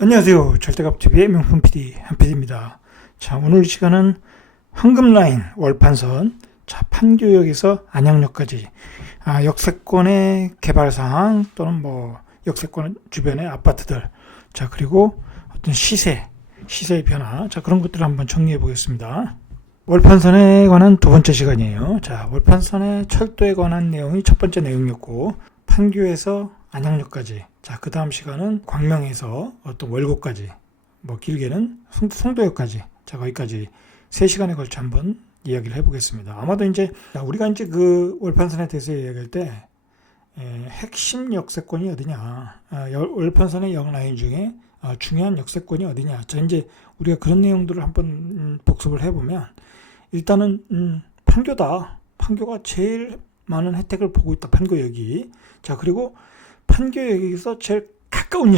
안녕하세요. 절대값TV의 명품 PD 한PD입니다. 자, 오늘 시간은 황금라인 월판선, 자, 판교역에서 안양역까지 역세권의 개발사항 또는 역세권 주변의 아파트들, 자, 그리고 어떤 시세의 변화, 자, 그런 것들을 한번 정리해 보겠습니다. 월판선에 관한 두 번째 시간이에요. 자, 월판선의 철도에 관한 내용이 첫 번째 내용이었고, 판교에서 안양역까지, 자, 그 다음 시간은 광명에서 어떤 월곡까지, 길게는 송도역까지, 자, 거기까지 3시간에 걸쳐 한번 이야기를 해보겠습니다. 아마도 우리가 그 월판선에 대해서 이야기할 때, 핵심 역세권이 어디냐, 월판선의 역라인 중에 중요한 역세권이 어디냐. 자, 우리가 그런 내용들을 한번 복습을 해보면, 일단은, 판교다. 판교가 제일 많은 혜택을 보고 있다. 판교역이. 자, 그리고 판교역에서 제일 가까운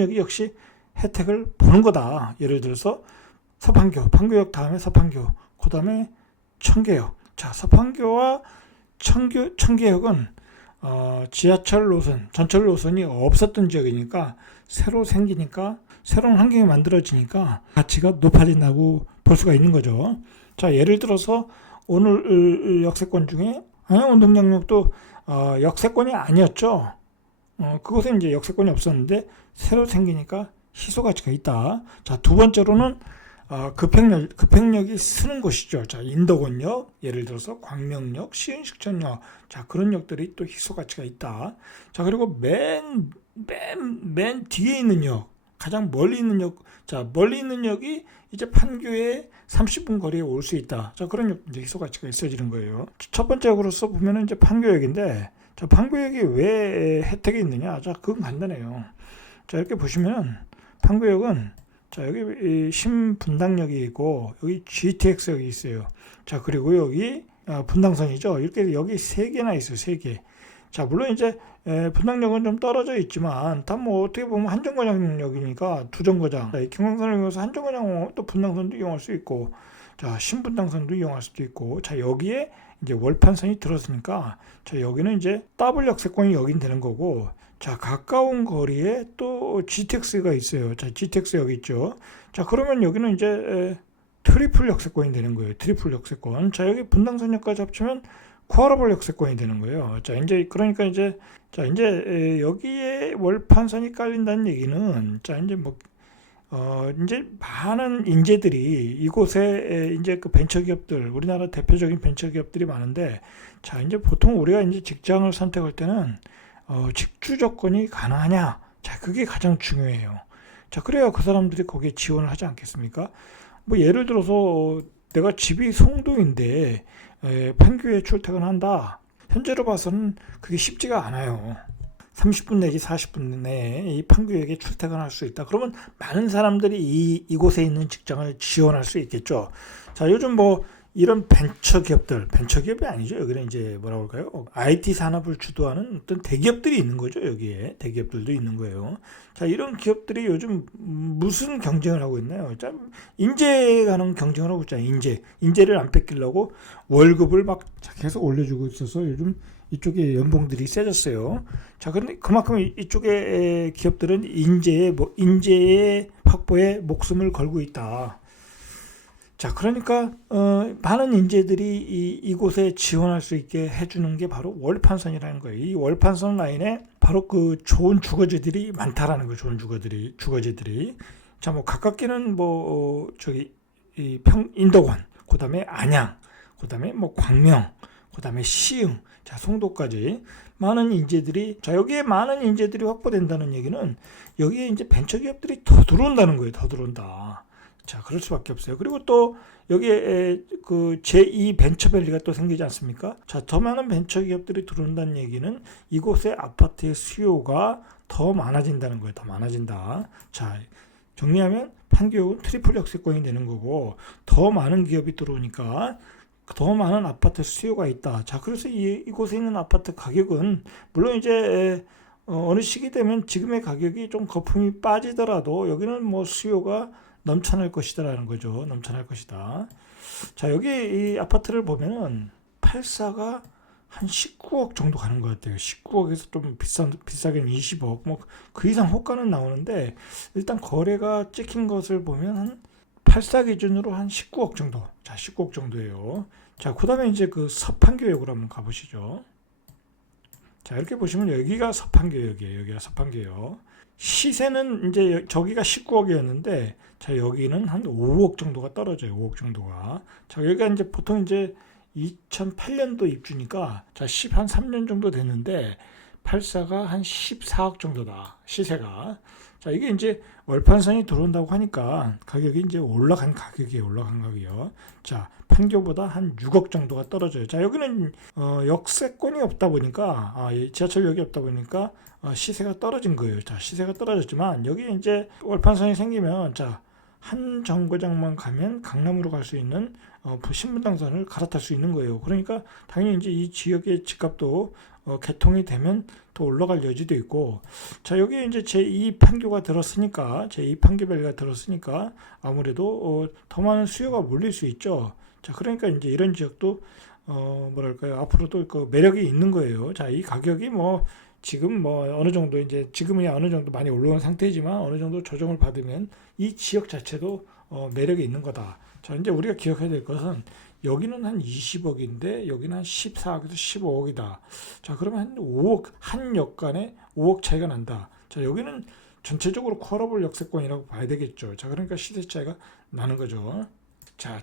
역이 역시 혜택을 보는 거다. 예를 들어서 판교역 다음에 서판교, 그 다음에 청계역. 자, 서판교와 청계역은 지하철 노선, 전철 노선이 없었던 지역이니까 새로 생기니까 새로운 환경이 만들어지니까 가치가 높아진다고 볼 수가 있는 거죠. 자, 예를 들어서 오늘 역세권 중에 안양운동장역도 역세권이 아니었죠. 그곳에 역세권이 없었는데 새로 생기니까 희소 가치가 있다. 자, 두 번째로는 급행력이 쓰는 곳이죠. 자, 인덕원역, 예를 들어서 광명역, 시흥식천역, 자, 그런 역들이 또 희소 가치가 있다. 자, 그리고 맨 뒤에 있는 역, 가장 멀리 있는 역, 자, 멀리 있는 역이 이제 판교에 30분 거리에 올 수 있다. 자, 그런 역 희소 가치가 있어지는 거예요. 첫 번째 역으로서 보면은 판교역인데, 자, 판교역이 왜 혜택이 있느냐? 자, 그건 간단해요. 자, 이렇게 보시면 판교역은, 자, 여기 신분당역이 있고 여기 GTX역이 있어요. 자, 그리고 여기 분당선이죠. 이렇게 여기 3개나 있어요. 3개. 자, 물론 분당역은 좀 떨어져 있지만 다 어떻게 보면 한정거장역이니까 두 정거장. 경강선을 이용해서 한정거장 또 분당선도 이용할 수 있고, 자, 신분당선도 이용할 수도 있고, 자, 여기에 월판선이 들어서니까, 자, 여기는 더블 역세권이 여긴 되는 거고, 자, 가까운 거리에 또 GTX가 있어요. 자, GTX 여기 있죠. 자, 그러면 여기는 트리플 역세권이 되는 거예요. 트리플 역세권. 자, 여기 분당선역까지 합치면 쿼러블 역세권이 되는 거예요. 자, 그러니까 여기에 월판선이 깔린다는 얘기는, 자, 많은 인재들이 이곳에 그 벤처기업들, 우리나라 대표적인 벤처기업들이 많은데, 자, 보통 우리가 직장을 선택할 때는 직주 조건이 가능하냐? 자, 그게 가장 중요해요. 자, 그래야 그 사람들이 거기에 지원을 하지 않겠습니까? 예를 들어서 내가 집이 송도인데 판교에 출퇴근한다. 현재로 봐서는 그게 쉽지가 않아요. 30분 내지 40분 내에 이 판교역에 출퇴근할 수 있다. 그러면 많은 사람들이 이곳에 있는 직장을 지원할 수 있겠죠. 자, 요즘 이런 벤처기업이 아니죠. 여기는 뭐라고 할까요? IT 산업을 주도하는 어떤 대기업들이 있는 거죠. 여기에 대기업들도 있는 거예요. 자, 이런 기업들이 요즘 무슨 경쟁을 하고 있나요? 자, 인재 가는 경쟁을 하고 있잖아요. 인재를 안 뺏기려고 월급을 계속 올려주고 있어서 요즘 이쪽에 연봉들이 세졌어요. 자, 그런데 그만큼 이쪽에 기업들은 인재의 확보에 목숨을 걸고 있다. 자, 그러니까 많은 인재들이 이곳에 지원할 수 있게 해주는 게 바로 월판선이라는 거예요. 이 월판선 라인에 바로 그 좋은 주거지들이 많다라는 거예요. 좋은 주거지들이. 자, 가깝게는 인덕원, 그 다음에 안양, 그 다음에 광명, 그 다음에 시흥, 자, 송도까지 많은 인재들이, 자, 여기에 많은 인재들이 확보된다는 얘기는 여기에 벤처기업들이 더 들어온다는 거예요. 더 들어온다. 자, 그럴 수밖에 없어요. 그리고 또 여기에 그 제2 벤처밸리가 또 생기지 않습니까? 자, 더 많은 벤처기업들이 들어온다는 얘기는 이곳의 아파트의 수요가 더 많아진다는 거예요. 더 많아진다. 자, 정리하면 판교역은 트리플 역세권이 되는 거고, 더 많은 기업이 들어오니까 더 많은 아파트 수요가 있다. 자, 그래서 이곳에 있는 아파트 가격은 물론 어느 시기 되면 지금의 가격이 좀 거품이 빠지더라도 여기는 수요가 넘쳐날 것이다라는 거죠. 넘쳐날 것이다. 자, 여기 이 아파트를 보면은 84가 한 19억 정도 가는 것 같아요. 19억에서 좀 비싸게는 20억, 뭐 그 이상 호가는 나오는데 일단 거래가 찍힌 것을 보면 한 84 기준으로 한 19억 정도. 자, 19억 정도예요. 자, 그다음에 이제 그 서판교역으로 한번 가보시죠. 자, 이렇게 보시면 여기가 서판교역이에요. 여기가 서판교역. 시세는 이제 저기가 19억이었는데, 자, 여기는 한 5억 정도가 떨어져요. 5억 정도가. 자, 여기가 이제 보통 이제 2008년도 입주니까, 자, 한 3년 정도 됐는데, 84가 한 14억 정도다. 시세가. 자, 이게 이제 월판선이 들어온다고 하니까 가격이 이제 올라간 가격이에요. 올라간 가격이요. 자, 판교보다 한 6억 정도가 떨어져요. 자, 여기는 역세권이 없다 보니까 이 지하철역이 없다 보니까 시세가 떨어진 거예요. 자, 시세가 떨어졌지만 여기 이제 월판선이 생기면 자, 한 정거장만 가면 강남으로 갈 수 있는 신분당선을 갈아탈 수 있는 거예요. 그러니까 당연히 이제 이 지역의 집값도 개통이 되면 더 올라갈 여지도 있고, 자, 여기 이제 제2 판교가 들었으니까, 제2 판교밸리가 들었으니까 아무래도 더 많은 수요가 몰릴 수 있죠. 자, 그러니까 이제 이런 지역도 뭐랄까요, 앞으로도 그 매력이 있는 거예요. 자, 이 가격이 뭐 지금 뭐 어느 정도 이제 지금은 어느 정도 많이 올라온 상태이지만 어느 정도 조정을 받으면 이 지역 자체도 매력이 있는 거다. 자, 이제 우리가 기억해야 될 것은 여기는 한 20억인데 여기는 한 14억에서 15억이다. 자, 그러면 한 5억 한 역 간에 5억 차이가 난다. 자, 여기는 전체적으로 콜라볼 역세권이라고 봐야 되겠죠. 자, 그러니까 시세 차이가 나는 거죠. 자,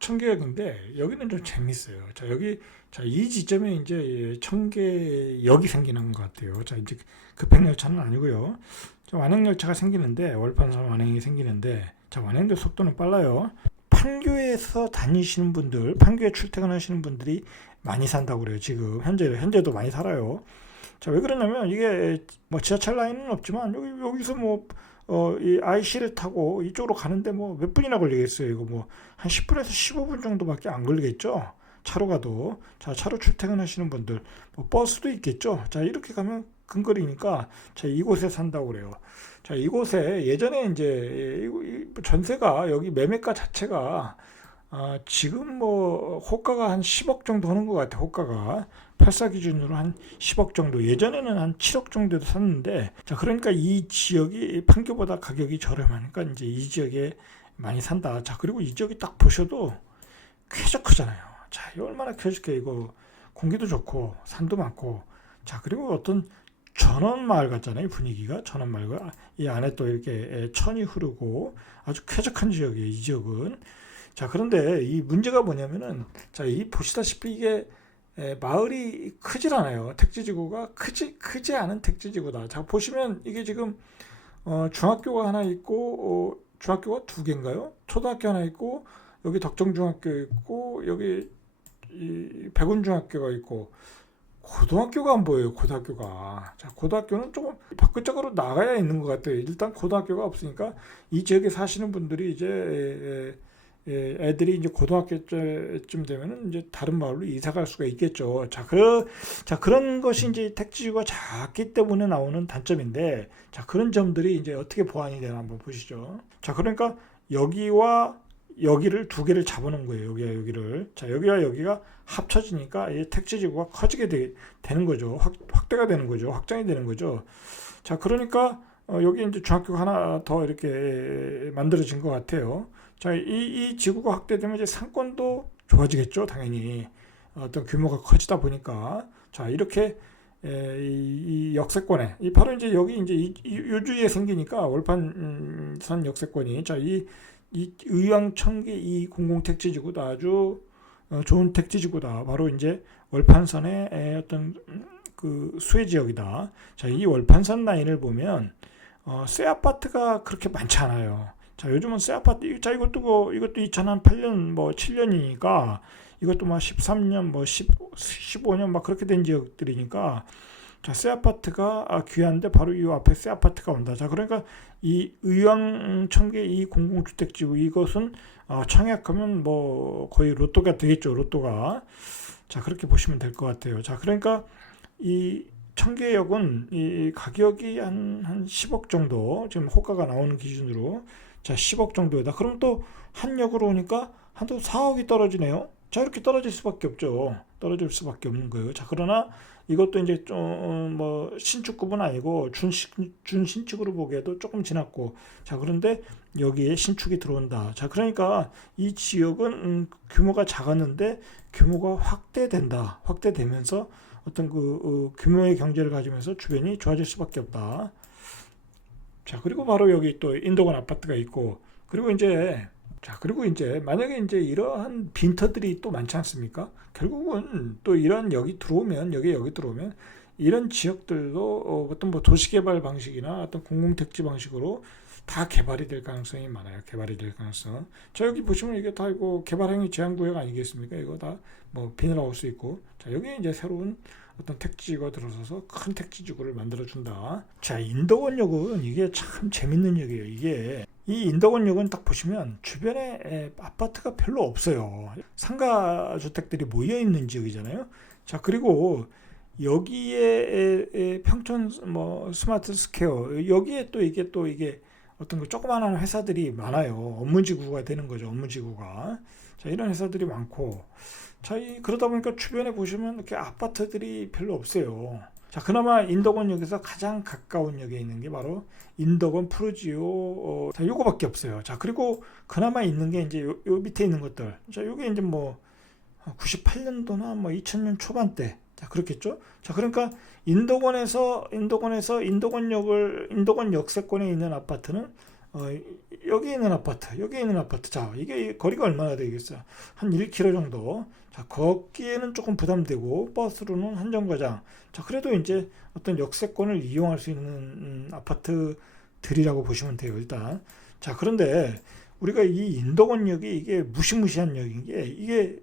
청계역인데 여기는 좀 재밌어요. 자, 여기 자, 이 지점에 이제 청계역이 생기는 것 같아요. 자, 이제 급행열차는 아니고요. 자, 완행열차가 생기는데 월판선 완행이 생기는데 자, 완행도 속도는 빨라요. 판교에서 다니시는 분들, 판교에 출퇴근하시는 분들이 많이 산다고 그래요. 지금 현재도 많이 살아요. 자, 왜 그러냐면 이게 뭐 지하철 라인은 없지만 여기서 뭐 이 IC를 타고 이쪽으로 가는데 뭐 몇 분이나 걸리겠어요. 이거 뭐 한 10분에서 15분 정도밖에 안 걸리겠죠. 차로 가도. 자, 차로 출퇴근하시는 분들, 뭐 버스도 있겠죠. 자, 이렇게 가면 근거리니까 자, 이곳에 산다고 그래요. 자, 이곳에 예전에 이제 전세가 여기 매매가 자체가 지금 뭐 호가가 한 10억 정도 하는 것 같아요. 호가가 84 기준으로 한 10억 정도. 예전에는 한 7억 정도도 샀는데, 자, 그러니까 이 지역이 판교보다 가격이 저렴하니까 이제 이 지역에 많이 산다. 자, 그리고 이 지역이 딱 보셔도 쾌적하잖아요. 자, 이거 얼마나 쾌적해. 이거 공기도 좋고 산도 많고. 자, 그리고 어떤 전원 마을 같잖아요. 분위기가 전원 마을. 이 안에 또 이렇게 천이 흐르고 아주 쾌적한 지역이에요. 이 지역은. 자, 그런데 이 문제가 뭐냐면은, 자, 이 보시다시피 이게 마을이 크질 않아요. 택지지구가 크지 않은 택지지구다. 자, 보시면 이게 지금 중학교가 하나 있고 중학교가 두 개인가요? 초등학교 하나 있고 여기 덕정중학교 있고 여기 이 백운중학교가 있고 고등학교가 안 보여요. 고등학교가. 자, 고등학교는 조금 밖쪽으로 나가야 있는 것 같아요. 일단 고등학교가 없으니까 이 지역에 사시는 분들이 이제 애들이 이제 고등학교쯤 되면은 이제 다른 마을로 이사 갈 수가 있겠죠. 자, 그런 것이 이제 택지가 작기 때문에 나오는 단점인데, 자, 그런 점들이 이제 어떻게 보완이 되나 한번 보시죠. 자, 그러니까 여기와 여기를 두 개를 잡아놓은 거예요. 여기와 여기를. 자, 여기와 여기가 합쳐지니까 이 택지지구가 커지게 되는 거죠. 확대가 되는 거죠. 확장이 되는 거죠. 자, 그러니까 여기 이제 중학교가 하나 더 이렇게 만들어진 것 같아요. 자, 이 지구가 확대되면 이제 상권도 좋아지겠죠, 당연히. 어떤 규모가 커지다 보니까. 자, 이렇게 이 역세권에, 바로 이제 여기 이제 이 주위에 생기니까 월판선 역세권이, 자, 이 의왕청계 이 공공택지지구도 아주 좋은 택지지구다. 바로 이제 월판선의 어떤 그 수혜 지역이다. 자, 이 월판선 라인을 보면 새 아파트가 그렇게 많지 않아요. 자, 요즘은 새 아파트, 자, 이것도 2008년, 뭐, 7년이니까, 이것도 막 13년, 뭐, 15년, 막 그렇게 된 지역들이니까, 자, 새 아파트가 귀한데, 바로 이 앞에 새 아파트가 온다. 자, 그러니까, 이 의왕청계 이 공공주택지구, 이것은, 청약하면 뭐, 거의 로또가 되겠죠, 로또가. 자, 그렇게 보시면 될 것 같아요. 자, 그러니까, 이 청계역은 이 가격이 한 10억 정도, 지금 호가가 나오는 기준으로, 자, 10억 정도다. 그럼 또 한 역으로 오니까 한 또 4억이 떨어지네요. 자, 이렇게 떨어질 수밖에 없죠. 떨어질 수밖에 없는 거예요. 자, 그러나 이것도 이제 좀 뭐 신축급은 아니고 준신축으로 보기에도 조금 지났고, 자, 그런데 여기에 신축이 들어온다. 자, 그러니까 이 지역은 규모가 작았는데 규모가 확대된다. 확대되면서 어떤 규모의 경제를 가지면서 주변이 좋아질 수밖에 없다. 자, 그리고 바로 여기 또 인도권 아파트가 있고, 그리고 이제 만약에 이제 이러한 빈터들이 또 많지 않습니까? 결국은 또 이런 여기 들어오면 이런 지역들도 어떤 뭐 도시개발 방식이나 어떤 공공택지 방식으로 다 개발이 될 가능성이 많아요. 개발이 될 가능성. 자, 여기 보시면 이게 다 이거 개발행위 제한구역 아니겠습니까? 이거 다 뭐 비닐하우스 있고. 자, 여기 이제 새로운 어떤 택지가 들어서서 큰 택지지구를 만들어준다. 자, 인덕원역은 이게 참 재밌는 역이에요. 이게 이 인덕원역은 딱 보시면 주변에 아파트가 별로 없어요. 상가 주택들이 모여 있는 지역이잖아요. 자, 그리고 여기에 평촌 뭐 스마트 스퀘어 여기에 또 이게 어떤 그 조그마한 회사들이 많아요. 업무지구가 되는 거죠. 업무지구가. 자, 이런 회사들이 많고, 자, 그러다 보니까 주변에 보시면 이렇게 아파트들이 별로 없어요. 자, 그나마 인덕원역에서 가장 가까운 역에 있는 게 바로 인덕원 푸르지오, 자, 요거밖에 없어요. 자, 그리고 그나마 있는 게 이제 요 밑에 있는 것들. 자, 요게 이제 뭐 98년도나 뭐 2000년 초반대. 자, 그렇겠죠? 자, 그러니까 인덕원 역세권에 있는 아파트는 여기 있는 아파트. 자, 이게 거리가 얼마나 되겠어요? 한 1km 정도. 자, 걷기에는 조금 부담되고 버스로는 한 정거장. 자, 그래도 이제 어떤 역세권을 이용할 수 있는 아파트들이라고 보시면 돼요, 일단. 자, 그런데 우리가 이 인덕원역이 이게 무시무시한 역인 게 이게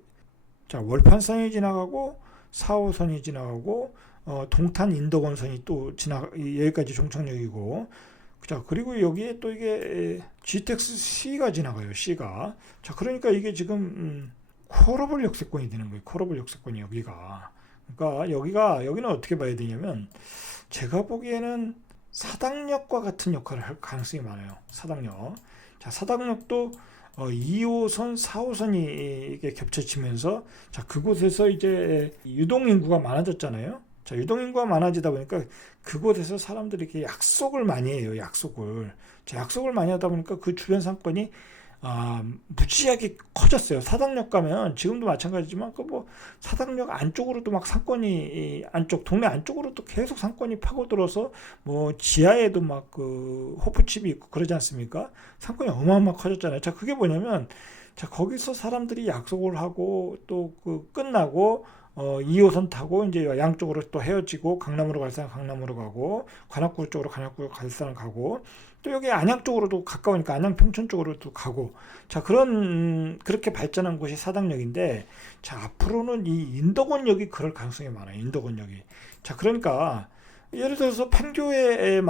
자, 월판선이 지나가고 4호선이 지나가고 동탄 인덕원선이 또 여기까지 종착역이고, 자, 그리고 여기에 또 이게 GTX-C가 지나가요. C가. 자, 그러니까 이게 지금 콜오블 역세권이 되는 거예요. 콜오블 역세권이 여기가. 그러니까 여기는 어떻게 봐야 되냐면 제가 보기에는 사당역과 같은 역할을 할 가능성이 많아요. 사당역. 자, 사당역도 2호선, 4호선이 이게 겹쳐지면서 자, 그곳에서 이제 유동 인구가 많아졌잖아요. 자, 유동 인구가 많아지다 보니까 그곳에서 사람들이 이렇게 약속을 많이 해요. 약속을. 자, 약속을 많이 하다 보니까 그 주변 상권이 무지하게 커졌어요. 사당역 가면 지금도 마찬가지지만 그 뭐 사당역 안쪽으로도 막 상권이 동네 안쪽으로도 계속 상권이 파고들어서 뭐 지하에도 막 그 호프집이 있고 그러지 않습니까? 상권이 어마어마하게 커졌잖아요. 자, 그게 뭐냐면 자, 거기서 사람들이 약속을 하고 또 그 끝나고 2호선 타고 이제 양쪽으로 또 헤어지고 강남으로 갈 사람 강남으로 가고 관악구 쪽으로 관악구 갈 사람 가고 또 여기 안양 쪽으로도 가까우니까 안양 평촌 쪽으로도 가고 자 그렇게 발전한 곳이 사당역인데 자 앞으로는 이 인덕원역이 그럴 가능성이 많아요. 인덕원역이 자 그러니까 예를 들어서 판교에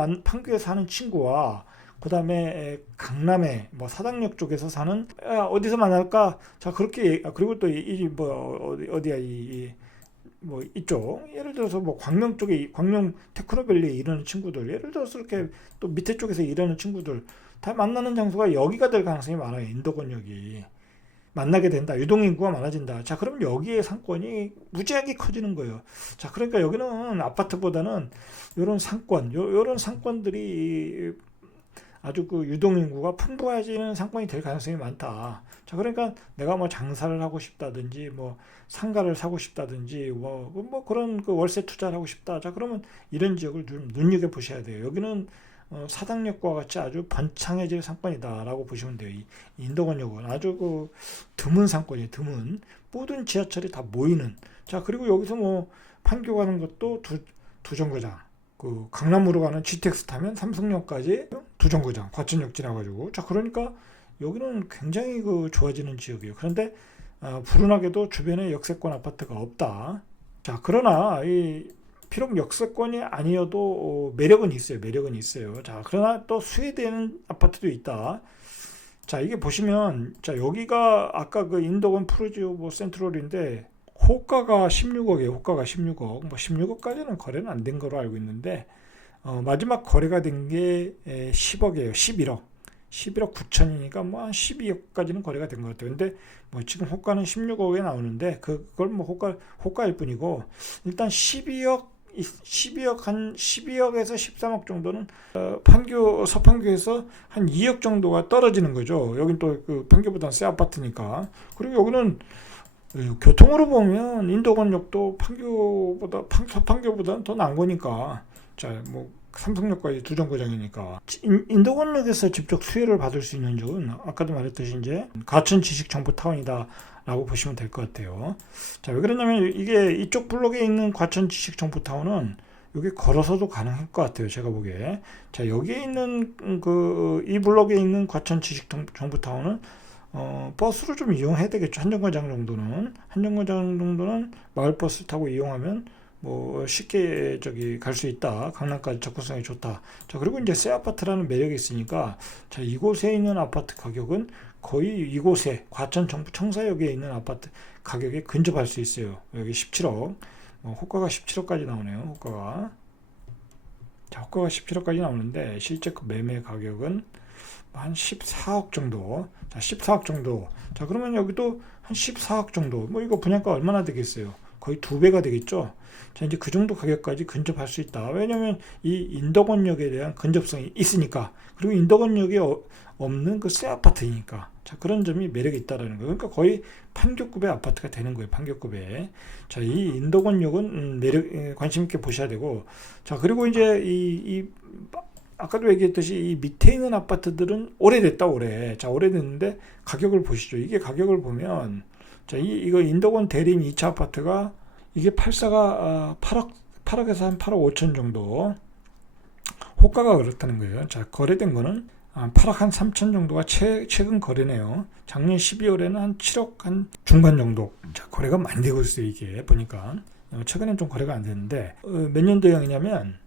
사는 친구와 그 다음에 강남에 뭐 사당역 쪽에서 사는 어디서 만날까? 자 그렇게 그리고 또 이 뭐 어디야 뭐 이쪽 예를 들어서 뭐 광명 쪽에 광명 테크노밸리에 일하는 친구들 예를 들어서 이렇게 또 밑에 쪽에서 일하는 친구들 다 만나는 장소가 여기가 될 가능성이 많아요. 인덕원역이 만나게 된다. 유동인구가 많아진다. 자 그럼 여기에 상권이 무지하게 커지는 거예요. 자 그러니까 여기는 아파트보다는 이런 상권 요런 상권들이 아주 그 유동인구가 풍부해지는 상권이 될 가능성이 많다. 자, 그러니까 내가 뭐 장사를 하고 싶다든지, 뭐 상가를 사고 싶다든지, 뭐 그런 그 월세 투자를 하고 싶다. 자, 그러면 이런 지역을 좀 눈여겨 보셔야 돼요. 여기는 사당역과 같이 아주 번창해질 상권이다라고 보시면 돼요. 이 인덕원역은 아주 그 드문 상권이에요. 드문. 모든 지하철이 다 모이는. 자, 그리고 여기서 뭐 판교 가는 것도 두 정거장. 그 강남으로 가는 GTX 타면 삼성역까지 두 정거장 과천역 지나가지고 자 그러니까 여기는 굉장히 그 좋아지는 지역이에요. 그런데 불운하게도 주변에 역세권 아파트가 없다. 자 그러나 비록 역세권이 아니어도 매력은 있어요. 자 그러나 또 수혜되는 아파트도 있다. 자 이게 보시면 자 여기가 아까 그 인덕원 푸르지오 뭐 센트럴인데 호가가 16억이에요. 호가가 16억. 뭐 16억까지는 거래는 안 된 거로 알고 있는데 마지막 거래가 된 게 10억이에요. 11억. 11억 9천이니까 뭐 한 12억까지는 거래가 된 것 같아요. 근데 뭐 지금 호가는 16억에 나오는데 그걸 뭐 호가일 뿐이고, 일단 12억에서 13억 정도는 서판교에서 한 2억 정도가 떨어지는 거죠. 여긴 또 그 판교보다 새 아파트니까. 그리고 여기는 교통으로 보면 인도권역도 서판교보다는 더 나은 거니까. 자, 뭐 삼성역까지 두 정거장이니까. 인도권역에서 직접 수혜를 받을 수 있는 쪽은 아까도 말했듯이 이제 가천 지식정보타운이다 라고 보시면 될 것 같아요. 자, 왜 그러냐면 이게 이쪽 블록에 있는 과천 지식정보타운은 여기 걸어서도 가능할 것 같아요. 제가 보기에. 자, 여기에 있는 이 블록에 있는 과천 지식정보타운은 버스로 좀 이용해야 되겠죠. 한 정거장 정도는 마을버스 타고 이용하면 뭐 쉽게 갈 수 있다. 강남까지 접근성이 좋다. 자, 그리고 이제 새 아파트라는 매력이 있으니까, 자, 이곳에 있는 아파트 가격은 거의 이곳에 과천 정부 청사역에 있는 아파트 가격에 근접할 수 있어요. 여기 17억. 호가가 17억까지 나오네요. 호가가 17억까지 나오는데 실제 그 매매 가격은 한 14억 정도. 자, 14억 정도. 자, 그러면 여기도 한 14억 정도. 뭐 이거 분양가 얼마나 되겠어요? 거의 2배가 되겠죠. 자, 이제 그 정도 가격까지 근접할 수 있다. 왜냐면 이 인덕원역에 대한 근접성이 있으니까. 그리고 인덕원역에 없는 그 새 아파트니까. 자, 그런 점이 매력이 있다라는 거예요. 그러니까 거의 판교급의 아파트가 되는 거예요. 판교급의. 자, 이 인덕원역은 관심 있게 보셔야 되고. 자, 그리고 이제 아까도 얘기했듯이 이 밑에 있는 아파트들은 오래됐다, 올해. 자, 오래됐는데 가격을 보시죠. 이게 가격을 보면, 자, 이거 인덕원 대림 2차 아파트가 이게 8사가 8억에서 한 8억 5천 정도. 호가가 그렇다는 거예요. 자, 거래된 거는 8억 한 3천 정도가 최근 거래네요. 작년 12월에는 한 7억 한 중반 정도. 자, 거래가 많이 되고 있어요. 이게 보니까. 최근엔 좀 거래가 안 되는데, 몇 년도형이냐면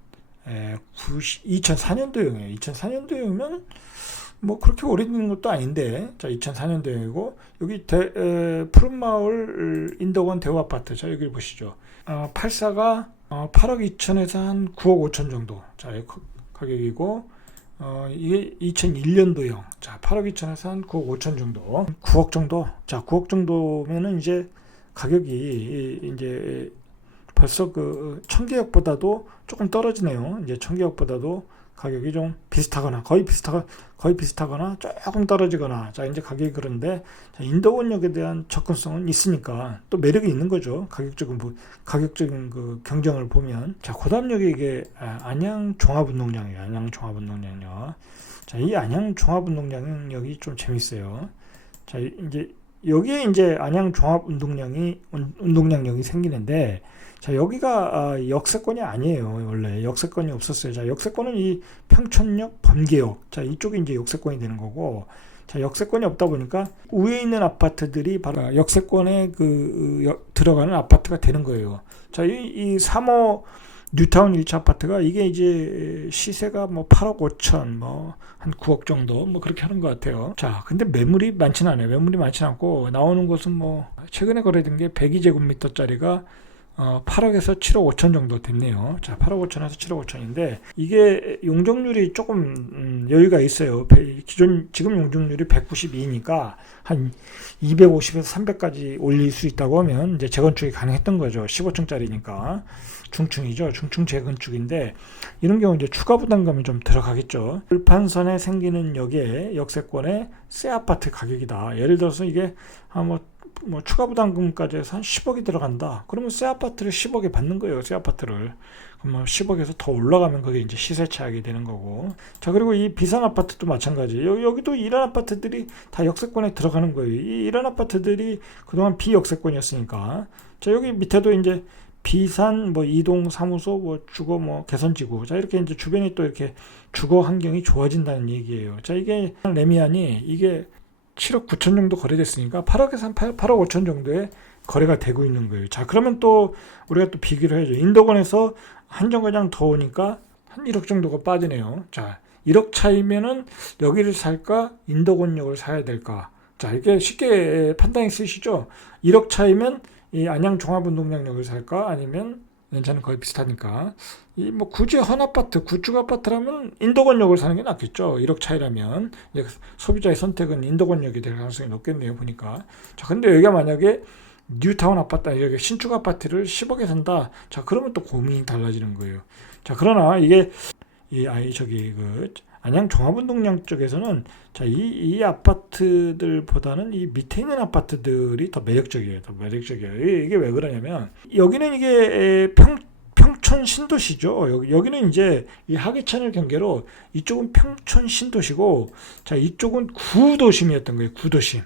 2004년도형이에요. 2004년도형이면 뭐 그렇게 오래된 것도 아닌데, 자, 2004년도형이고, 여기 푸른마을 인덕원 대우아파트. 자, 여기를 보시죠. 84가 8억 2천에서 한 9억 5천 정도. 자, 가격이고, 이게 2001년도형. 자, 8억 2천에서 한 9억 5천 정도. 9억 정도. 자, 9억 정도면은 이제 가격이 이제 벌써 그 청계역보다도 조금 떨어지네요. 이제 청계역보다도 가격이 좀 비슷하거나 거의 비슷하거나 조금 떨어지거나. 자, 이제 가격이 그런데, 자, 인덕원역에 대한 접근성은 있으니까 또 매력이 있는 거죠. 가격적인 그 경쟁을 보면. 자, 그다음역이 이게 안양 종합운동장이에요. 안양 종합운동장역. 자, 이 안양 종합운동장역이 좀 재밌어요. 자, 이제 여기에 이제 안양 종합운동장역이 생기는데, 자, 여기가 역세권이 아니에요. 원래 역세권이 없었어요. 자, 역세권은 이 평촌역, 번개역. 자, 이쪽이 이제 역세권이 되는 거고, 자, 역세권이 없다 보니까 위에 있는 아파트들이 바로 역세권에 들어가는 아파트가 되는 거예요. 자, 이 3호 뉴타운 1차 아파트가 이게 이제 시세가 뭐 8억 5천, 뭐 한 9억 정도, 뭐 그렇게 하는 것 같아요. 자, 근데 매물이 많지는 않아요. 매물이 많지는 않고, 나오는 곳은 뭐 최근에 거래된 게 102제곱미터짜리가 8억에서 7억 5천 정도 됐네요. 자, 8억 5천에서 7억 5천인데, 이게 용적률이 조금 여유가 있어요. 지금 용적률이 192니까 한 250에서 300까지 올릴 수 있다고 하면 이제 재건축이 가능했던 거죠. 15층짜리니까. 중층이죠. 중층 재건축인데, 이런 경우 이제 추가 부담감이 좀 들어가겠죠. 을판선에 생기는 역세권의 새 아파트 가격이다. 예를 들어서 이게 뭐 추가 부담금까지 해서 한 10억이 들어간다. 그러면 새 아파트를 10억에 받는 거예요. 새 아파트를. 그러면 10억에서 더 올라가면 그게 이제 시세 차익이 되는 거고. 자, 그리고 이 비산 아파트도 마찬가지. 여기도 이런 아파트들이 다 역세권에 들어가는 거예요. 이런 아파트들이 그동안 비역세권이었으니까. 자, 여기 밑에도 이제 비산, 뭐 이동 사무소, 뭐 주거, 뭐 개선지구. 자, 이렇게 이제 주변이 또 이렇게 주거 환경이 좋아진다는 얘기예요. 자, 이게 레미안이 이게 7억 9천 정도 거래됐으니까 8억에서 8억 5천 정도의 거래가 되고 있는 거예요. 자, 그러면 또 우리가 또 비교를 해야죠. 인덕원에서 한 정거장 더 오니까 한 1억 정도가 빠지네요. 자, 1억 차이면은 여기를 살까? 인덕원역을 사야 될까? 자, 이렇게 쉽게 판단이 쓰시죠. 1억 차이면 이 안양 종합운동장역을 살까? 아니면 연차는 거의 비슷하니까. 이 뭐 굳이 헌아파트, 구축 아파트라면 인도권역을 사는 게 낫겠죠. 1억 차이라면. 이제 소비자의 선택은 인도권역이 될 가능성이 높겠네요, 보니까. 자, 근데 여기가 만약에 뉴타운 아파트, 여기 신축 아파트를 10억에 산다. 자, 그러면 또 고민이 달라지는 거예요. 자, 그러나 이게 저기 안양 종합운동장 쪽에서는 자, 이 아파트들보다는 이 밑에 있는 아파트들이 더 매력적이에요. 더 매력적이에요. 이게 왜 그러냐면 여기는 이게 평촌 신도시죠. 여기는 이제 이 하계천을 경계로 이쪽은 평촌 신도시고 자, 이쪽은 구도심이었던 거예요. 구도심.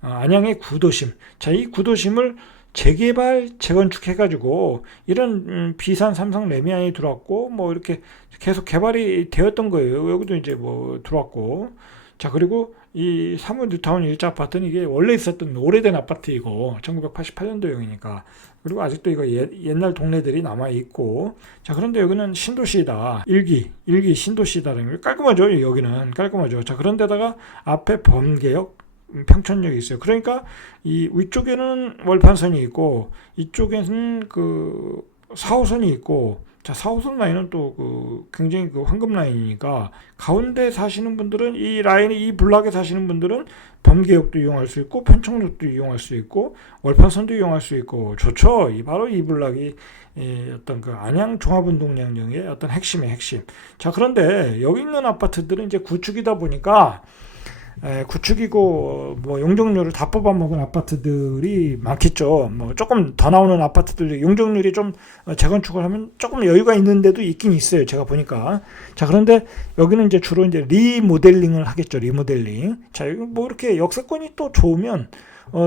안양의 구도심. 자, 이 구도심을 재개발, 재건축해가지고 이런 비산, 삼성, 레미안이 들어왔고 뭐 이렇게 계속 개발이 되었던 거예요. 여기도 이제 뭐 들어왔고. 자, 그리고 이 사무 뉴타운 일자 아파트는 이게 원래 있었던 오래된 아파트이고 1988년도형이니까 그리고 아직도 이거 옛날 동네들이 남아 있고 자, 그런데 여기는 신도시다. 일기 신도시다라는 게 깔끔하죠. 여기는 깔끔하죠. 자, 그런데다가 앞에 범계역 평촌역이 있어요. 그러니까 이 위쪽에는 월판선이 있고 이쪽에는 그 4호선이 있고 자, 4호선 라인은 또 굉장히 황금 라인이니까 가운데 사시는 분들은 이 라인이 이 블락에 사시는 분들은 범계역도 이용할 수 있고 편청역도 이용할 수 있고 월판선도 이용할 수 있고 좋죠. 바로 이 블락이 어떤 안양 종합운동장의 어떤 핵심의 핵심. 자, 그런데 여기 있는 아파트들은 이제 구축이다 보니까 구축이고 뭐 용적률을 다 뽑아먹은 아파트들이 많겠죠. 뭐 조금 더 나오는 아파트들 용적률이 좀 재건축을 하면 조금 여유가 있는데도 있긴 있어요. 제가 보니까. 자, 그런데 여기는 이제 주로 이제 리모델링을 하겠죠. 리모델링. 자, 뭐 이렇게 역세권이 또 좋으면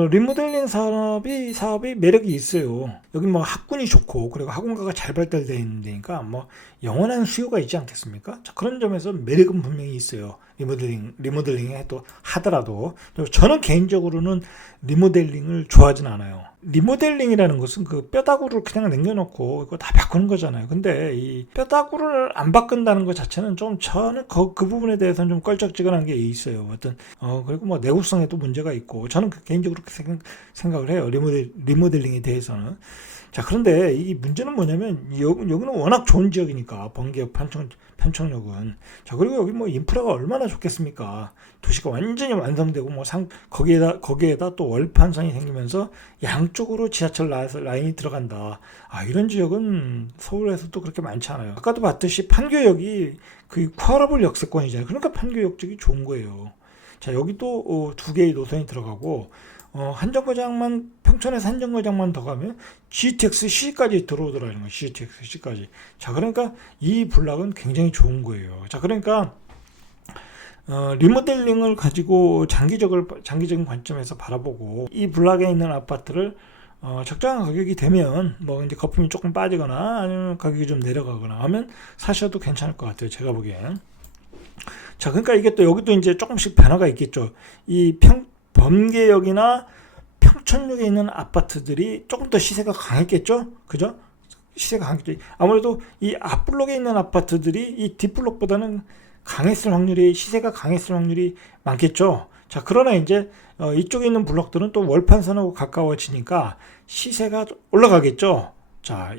리모델링 사업이 매력이 있어요. 여기 뭐 학군이 좋고 그리고 학원가가 잘 발달되어 있는 데니까 뭐 영원한 수요가 있지 않겠습니까? 자, 그런 점에서 매력은 분명히 있어요. 리모델링에 또 하더라도 저는 개인적으로는 리모델링을 좋아하진 않아요. 리모델링이라는 것은 그 뼈다구를 그냥 남겨놓고 이거 다 바꾸는 거잖아요. 근데 이 뼈다구를 안 바꾼다는 것 자체는 좀 저는 그 부분에 대해서는 좀 껄쩍지근한 게 있어요. 그리고 뭐 내구성에도 문제가 있고 저는 개인적으로 그렇게 생각을 해요. 리모델링에 대해서는. 자, 그런데 이 문제는 뭐냐면 여기는 워낙 좋은 지역이니까 번개역 편청역은 자, 그리고 여기 뭐 인프라가 얼마나 좋겠습니까? 도시가 완전히 완성되고 뭐 거기에다 또 월판선이 생기면서 양쪽으로 지하철 라인이 들어간다. 이런 지역은 서울에서도 그렇게 많지 않아요. 아까도 봤듯이 판교역이 그 쿠알라불 역세권이잖아요. 그러니까 판교역 쪽이 좋은 거예요. 자, 여기도 두 개의 노선이 들어가고 한정거장만 평촌에서 한정거장만 더 가면 GTX-C까지 들어오더라는 거예요. GTX-C까지. 자, 그러니까 이 블락은 굉장히 좋은 거예요. 자, 그러니까 리모델링을 가지고 장기적인 관점에서 바라보고 이 블락에 있는 아파트를 적정한 가격이 되면 뭐 이제 거품이 조금 빠지거나 아니면 가격이 좀 내려가거나 하면 사셔도 괜찮을 것 같아요. 제가 보기엔. 자, 그러니까 이게 또 여기도 이제 조금씩 변화가 있겠죠. 범계역이나 평촌역에 있는 아파트들이 조금 더 시세가 강했겠죠? 그죠? 시세가 강했죠. 아무래도 이 앞블록에 있는 아파트들이 이 뒷블록보다는 시세가 강했을 확률이 많겠죠. 자, 그러나 이제 이쪽에 있는 블록들은 또 월판선하고 가까워지니까 시세가 올라가겠죠. 자,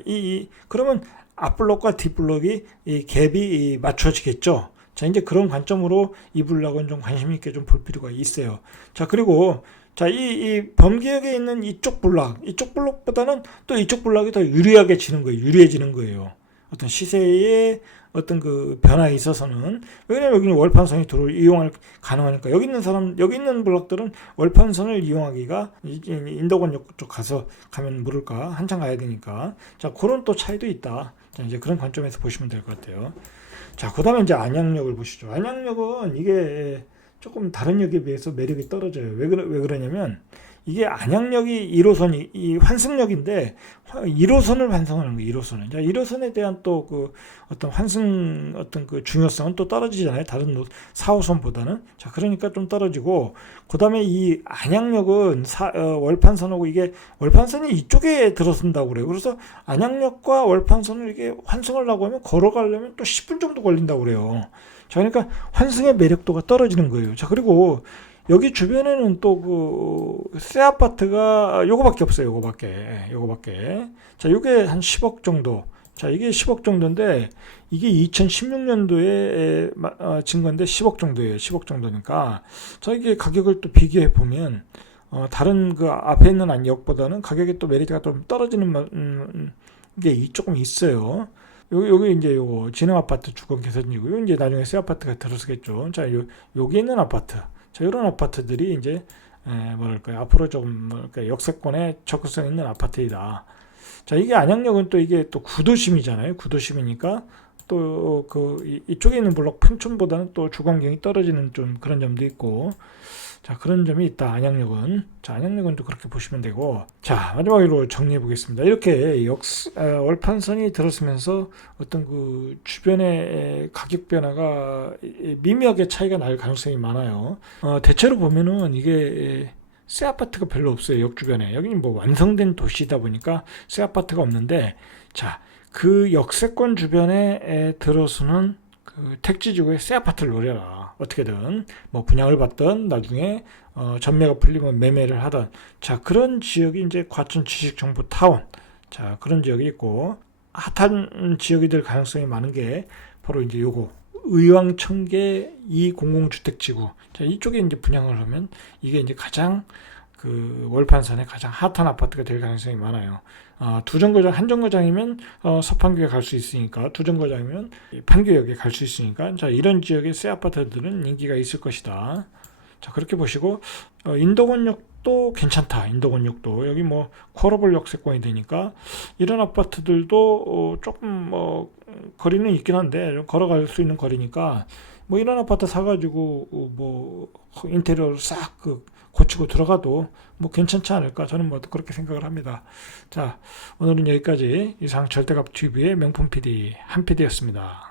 그러면 앞블록과 뒷블록이 이 갭이 맞춰지겠죠. 자, 이제 그런 관점으로 이 블록은 좀 관심 있게 좀 볼 필요가 있어요. 자, 그리고 자, 이 범계역에 있는 이쪽 블록보다는 또 이쪽 블록이 더 유리해지는 거예요. 어떤 시세의 어떤 그 변화에 있어서는 왜냐면 여기는 월판선이 이용할 가능하니까 여기 있는 블록들은 월판선을 이용하기가 인도권역 쪽 가면 모를까 한참 가야 되니까 자, 그런 또 차이도 있다. 자, 이제 그런 관점에서 보시면 될 것 같아요. 자, 그다음에 이제 안양역을 보시죠. 안양역은 이게 조금 다른 역에 비해서 매력이 떨어져요. 왜 그러냐면 이게 안양역이 1호선이 이 환승역인데 1호선을 환승하는 거예요. 1호선은. 자, 1호선에 대한 또 그 어떤 환승 어떤 그 중요성은 또 떨어지잖아요. 다른 4호선보다는. 자, 그러니까 좀 떨어지고 그다음에 이 안양역은 월판선하고 이게 월판선이 이쪽에 들어선다고 그래요. 그래서 안양역과 월판선을 이게 환승을 하고 하면 걸어가려면 또 10분 정도 걸린다고 그래요. 자, 그러니까 환승의 매력도가 떨어지는 거예요. 자, 그리고 여기 주변에는 또 그 새 아파트가 요거밖에 없어요. 요거밖에. 자, 요게 한 10억 정도. 자, 이게 10억 정도인데 이게 2016년도에 진 건데 10억 정도예요. 10억 정도니까 자, 이게 가격을 또 비교해 보면 다른 그 앞에 있는 역보다는 가격이 또 메리트가 좀 떨어지는 게 조금 있어요. 여기 이제 요거 진흥 아파트 주거 개선이고요. 이제 나중에 새 아파트가 들어서겠죠. 자, 여기 있는 아파트. 자, 이런 아파트들이 이제 뭐랄까요, 앞으로 좀 뭐랄까 역세권에 접근성 있는 아파트이다. 자, 이게 안양역은 또 이게 또 구도심이잖아요. 구도심이니까 또 그 이쪽에 있는 블록 평촌보다는 또 주거환경이 떨어지는 좀 그런 점도 있고, 자, 그런 점이 있다. 안양역은. 자, 안양역은 또 그렇게 보시면 되고, 자, 마지막으로 정리해 보겠습니다. 이렇게 월판선이 들어서면서 어떤 그 주변의 가격 변화가 미미하게 차이가 날 가능성이 많아요. 대체로 보면은 이게 새 아파트가 별로 없어요. 역 주변에. 여기는 뭐 완성된 도시다 보니까 새 아파트가 없는데, 자, 그 역세권 주변에 들어서는 그 택지지구에 새 아파트를 노려라. 어떻게든 뭐 분양을 받든 나중에 전매가 풀리면 매매를 하든, 자, 그런 지역이 이제 과천 지식정보타운, 자, 그런 지역이 있고, 핫한 지역이 될 가능성이 많은 게 바로 이제 요거 의왕청계 2공공주택지구. 자, 이쪽에 이제 분양을 하면 이게 이제 가장 그 월판선에 가장 핫한 아파트가 될 가능성이 많아요. 두 정거장, 한 정거장이면 서판교에 갈 수 있으니까, 두 정거장이면 판교역에 갈 수 있으니까, 자, 이런 지역의 새 아파트들은 인기가 있을 것이다. 자, 그렇게 보시고, 인덕원역도 괜찮다. 인덕원역도 여기 뭐 콜오블 역세권이 되니까 이런 아파트들도 조금 거리는 있긴 한데 걸어갈 수 있는 거리니까 뭐 이런 아파트 사가지고 뭐 인테리어를 싹 고치고 들어가도 뭐 괜찮지 않을까, 저는 뭐 그렇게 생각을 합니다. 자, 오늘은 여기까지. 이상 절대값 TV의 명품 PD 한 PD였습니다.